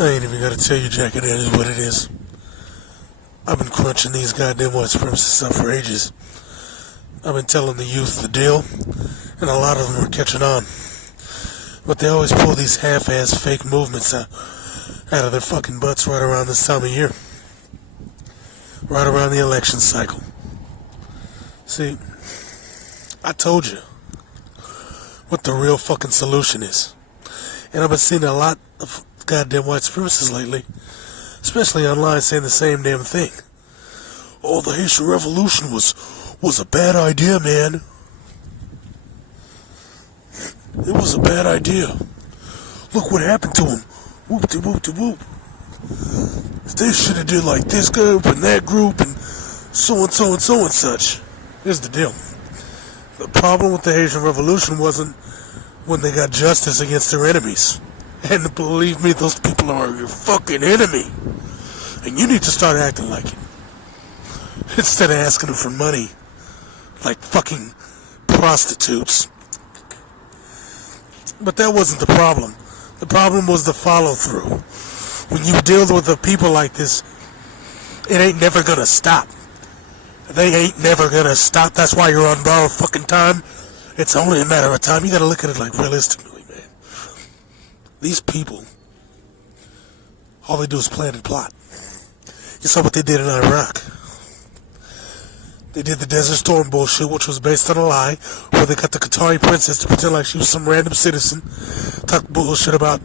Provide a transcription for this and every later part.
I ain't even gotta tell you, Jack, it is what it is. I've been crunching these goddamn white supremacist stuff for ages. I've been telling the youth the deal, and a lot of them are catching on. But they always pull these half-ass fake movements out of their fucking butts right around this time of year. Right around the election cycle. See, I told you what the real fucking solution is. And I've been seeing a lot of goddamn white supremacists lately, especially online, saying the same damn thing. Oh, the Haitian Revolution was a bad idea, man. It was a bad idea. Look what happened to him. Whoop-de-whoop-de-whoop. They should have did like this group and that group and so and so and so and such. Here's the deal. The problem with the Haitian Revolution wasn't when they got justice against their enemies. And believe me, those people are your fucking enemy. And you need to start acting like it. Instead of asking them for money like fucking prostitutes. But that wasn't the problem. The problem was the follow-through. When you deal with the people like this, it ain't never gonna stop. They ain't never gonna stop. That's why you're on borrowed fucking time. It's only a matter of time. You gotta look at it like realistically, man. These people, all they do is plan and plot. You saw what they did in Iraq. They did the Desert Storm bullshit, which was based on a lie, where they got the Qatari princess to pretend like she was some random citizen, talk bullshit about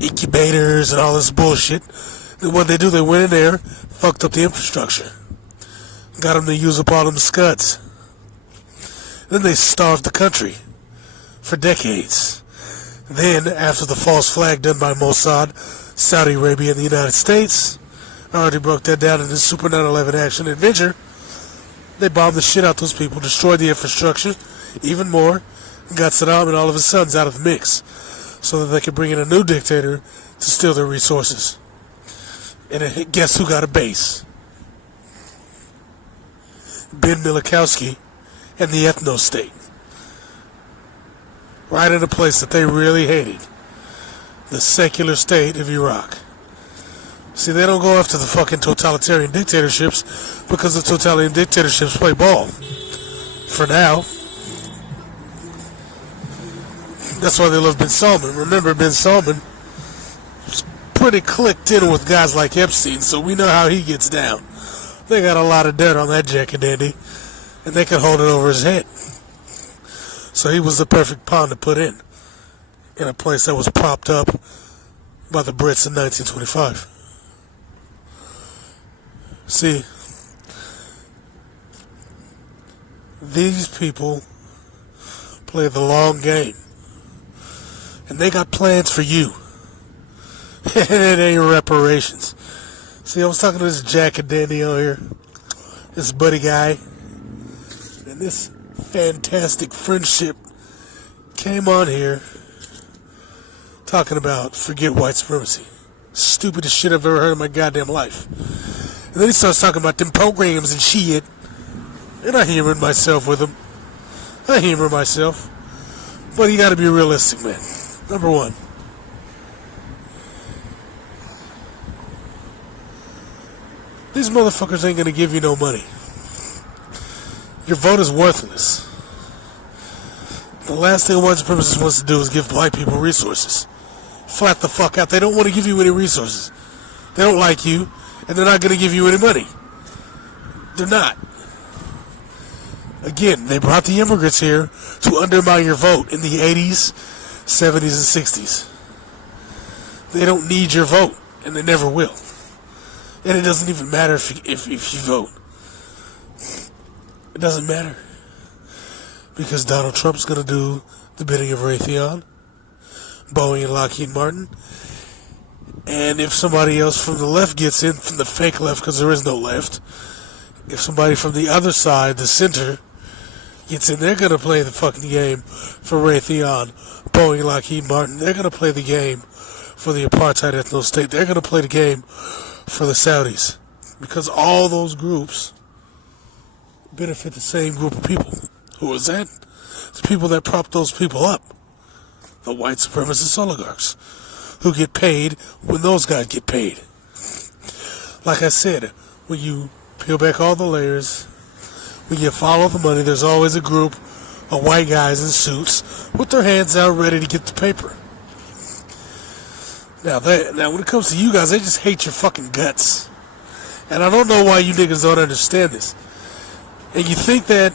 incubators and all this bullshit. And what they do, they went in there, fucked up the infrastructure, got them to use up all them scuds. Then they starved the country for decades. Then, after the false flag done by Mossad, Saudi Arabia, and the United States, I already broke that down in the Super 9/11 action adventure, they bombed the shit out those people, destroyed the infrastructure even more, and got Saddam and all of his sons out of the mix, so that they could bring in a new dictator to steal their resources. And guess who got a base? Ben Milikowski and the ethno-state. Right in a place that they really hated. The secular state of Iraq. See, they don't go after the fucking totalitarian dictatorships because the totalitarian dictatorships play ball. For now. That's why they love Ben Salman. Remember, Ben Salman was pretty clicked in with guys like Epstein, so we know how he gets down. They got a lot of dirt on that jack-a-dandy, and they could hold it over his head. So he was the perfect pawn to put in a place that was propped up by the Brits in 1925. See, these people play the long game, and they got plans for you, and it ain't reparations. See, I was talking to this jack-a-dandy on here, this buddy guy, and this fantastic friendship came on here talking about forget white supremacy. Stupidest shit I've ever heard in my goddamn life. And then he starts talking about them programs and shit. And I humor myself with him. I humor myself. But you gotta be realistic, man. Number one. These motherfuckers ain't gonna give you no money. Your vote is worthless. The last thing a white supremacist wants to do is give white people resources. Flat the fuck out. They don't want to give you any resources. They don't like you, and they're not going to give you any money. They're not. Again, they brought the immigrants here to undermine your vote in the 80s, 70s, and 60s. They don't need your vote, and they never will. And it doesn't even matter if you vote. It doesn't matter. Because Donald Trump's going to do the bidding of Raytheon, Boeing, and Lockheed Martin. And if somebody else from the left gets in, from the fake left, because there is no left, if somebody from the other side, the center, gets in, they're going to play the fucking game for Raytheon, Boeing, Lockheed Martin. They're going to play the game for the apartheid ethno-state. They're going to play the game for the Saudis. Because all those groups benefit the same group of people. Who is that? The people that prop those people up. The white supremacist oligarchs. who get paid when those guys get paid. Like I said, when you peel back all the layers, when you follow the money, there's always a group of white guys in suits with their hands out ready to get the paper. Now when it comes to you guys, they just hate your fucking guts. And I don't know why you niggas don't understand this. And you think that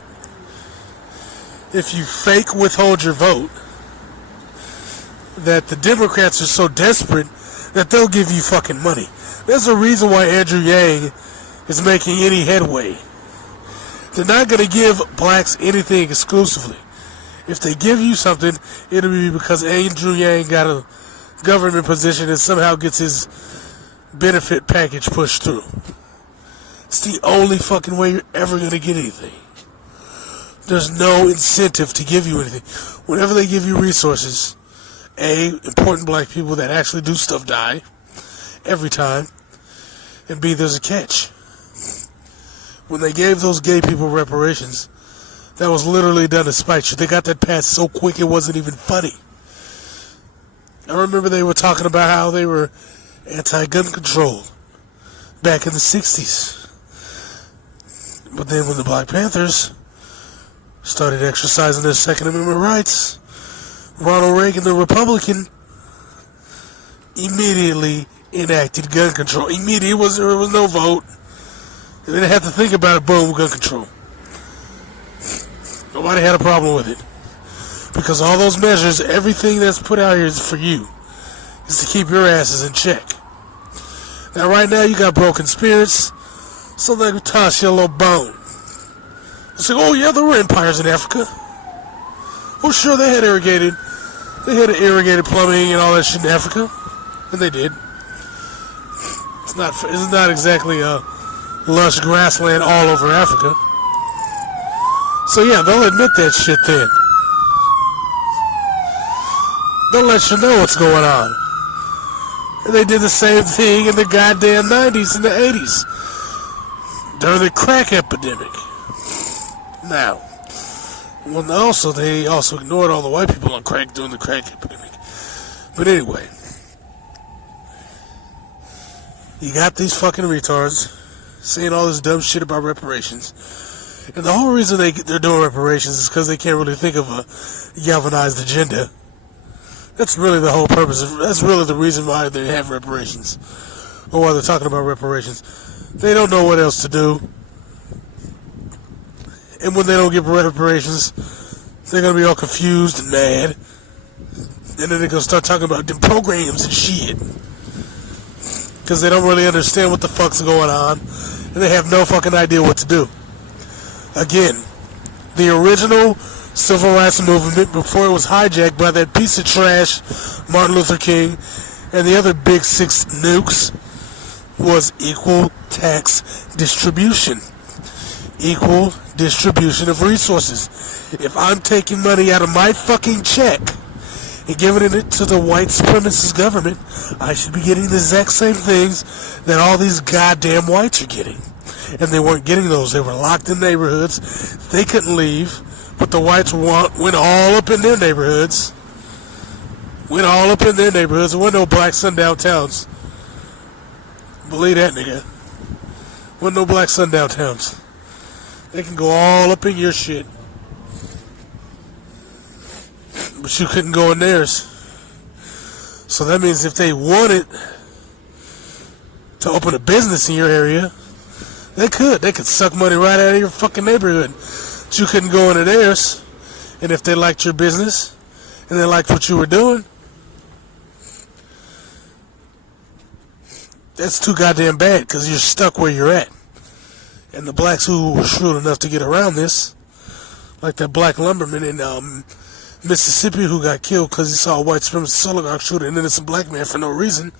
if you fake withhold your vote, that the Democrats are so desperate that they'll give you fucking money. There's a reason why Andrew Yang is making any headway. They're not going to give blacks anything exclusively. If they give you something, it'll be because Andrew Yang got a government position and somehow gets his benefit package pushed through. It's the only fucking way you're ever going to get anything. There's no incentive to give you anything. Whenever they give you resources, A, important black people that actually do stuff die every time, and B, there's a catch. When they gave those gay people reparations, that was literally done to spite you. They got that passed so quick it wasn't even funny. I remember they were talking about how they were anti-gun control back in the 60s. But then when the Black Panthers started exercising their Second Amendment rights, Ronald Reagan, the Republican, immediately enacted gun control. Immediately, there was no vote. They didn't have to think about it, boom, gun control. Nobody had a problem with it. Because all those measures, everything that's put out here is for you. Is to keep your asses in check. Now, right now, you got broken spirits, so they can toss you a little bone. It's like, oh yeah, there were empires in Africa. Oh sure, they had irrigated plumbing and all that shit in Africa. And they did. It's not exactly a lush grassland all over Africa. So yeah, they'll admit that shit then. They'll let you know what's going on. And they did the same thing in the goddamn 90s and the 80s. During the crack epidemic. Now, they also ignored all the white people on crack during the crack epidemic. But anyway, you got these fucking retards saying all this dumb shit about reparations. And the whole reason they're doing reparations is because they can't really think of a galvanized agenda. That's really the whole purpose. That's really the reason why they have reparations. Or why they're talking about reparations. They don't know what else to do. And when they don't get reparations, they're going to be all confused and mad. And then they're going to start talking about them programs and shit. Because they don't really understand what the fuck's going on. And they have no fucking idea what to do. Again, the original civil rights movement, before it was hijacked by that piece of trash Martin Luther King and the other big six nukes, was equal tax distribution. Equal distribution of resources. If I'm taking money out of my fucking check and giving it to the white supremacist government, I should be getting the exact same things that all these goddamn whites are getting. And they weren't getting those. They were locked in neighborhoods. They couldn't leave. But the whites went all up in their neighborhoods. There weren't no black sundown towns. Believe that, nigga. Wasn't no black sundown towns. They can go all up in your shit. But you couldn't go in theirs. So that means if they wanted to open a business in your area, they could. They could suck money right out of your fucking neighborhood. But you couldn't go into theirs. And if they liked your business, and they liked what you were doing, that's too goddamn bad, because you're stuck where you're at. And the blacks who were shrewd enough to get around this, like that black lumberman in Mississippi who got killed because he saw a white supremacist oligarch shoot an innocent black man for no reason,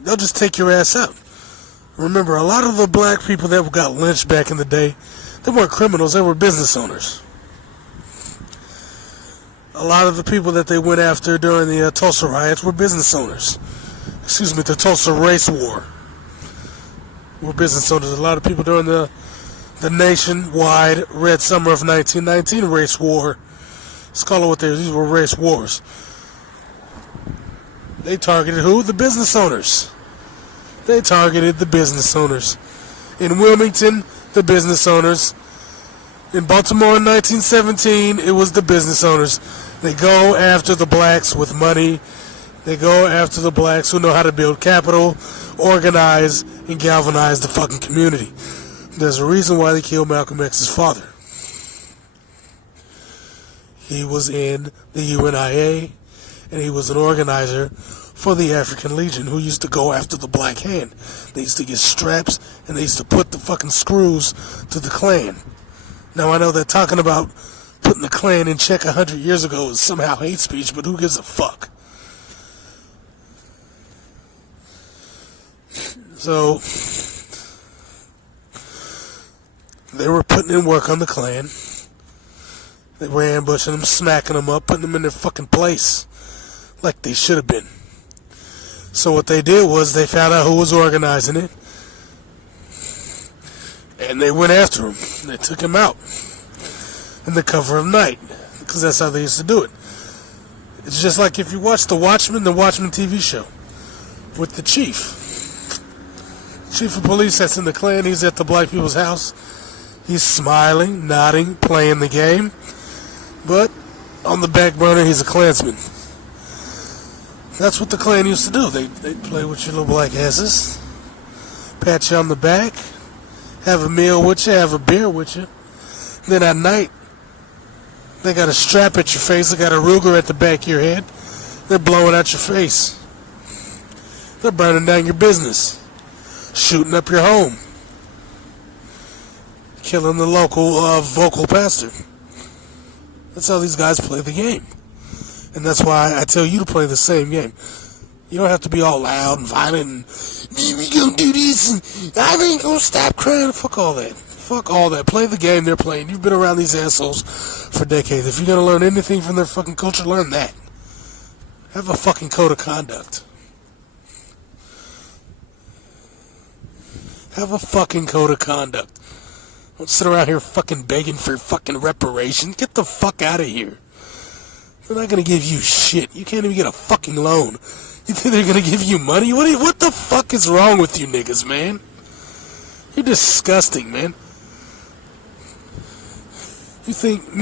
they'll just take your ass out. Remember, a lot of the black people that got lynched back in the day, they weren't criminals, they were business owners. A lot of the people that they went after during the Tulsa riots were business owners. The Tulsa race war. Were business owners. A lot of people during the nationwide Red Summer of 1919 race war. Let's call it what they were. These were race wars. They targeted who? The business owners. They targeted the business owners. In Wilmington, the business owners. In Baltimore in 1917, it was the business owners. They go after the blacks with money. They go after the blacks who know how to build capital, organize, and galvanize the fucking community. There's a reason why they killed Malcolm X's father. He was in the UNIA, and he was an organizer for the African Legion who used to go after the black hand. They used to get straps, and they used to put the fucking screws to the Klan. Now, I know they're talking about putting the Klan in check 100 years ago is somehow hate speech, but who gives a fuck? So, they were putting in work on the Klan. They were ambushing them, smacking them up, putting them in their fucking place like they should have been. So what they did was they found out who was organizing it, and they went after him. They took him out in the cover of night, because that's how they used to do it. It's just like if you watch the Watchmen TV show, with the chief of police that's in the Klan. He's at the black people's house. He's smiling, nodding, playing the game, but on the back burner, he's a Klansman. That's what the Klan used to do. They'd play with your little black asses, pat you on the back, have a meal with you, have a beer with you. Then at night, they got a strap at your face, they got a Ruger at the back of your head. They're blowing out your face. They're burning down your business, shooting up your home, killing the local vocal pastor. That's how these guys play the game. And that's why I tell you to play the same game. You don't have to be all loud and violent and, we gonna do this and I ain't gonna stop crying. Fuck all that. Fuck all that. Play the game they're playing. You've been around these assholes for decades. If you're gonna learn anything from their fucking culture, learn that. Have a fucking code of conduct. Have a fucking code of conduct. Don't sit around here fucking begging for fucking reparations. Get the fuck out of here. They're not gonna give you shit. You can't even get a fucking loan. You think they're gonna give you money? What the fuck is wrong with you niggas, man? You're disgusting, man. You think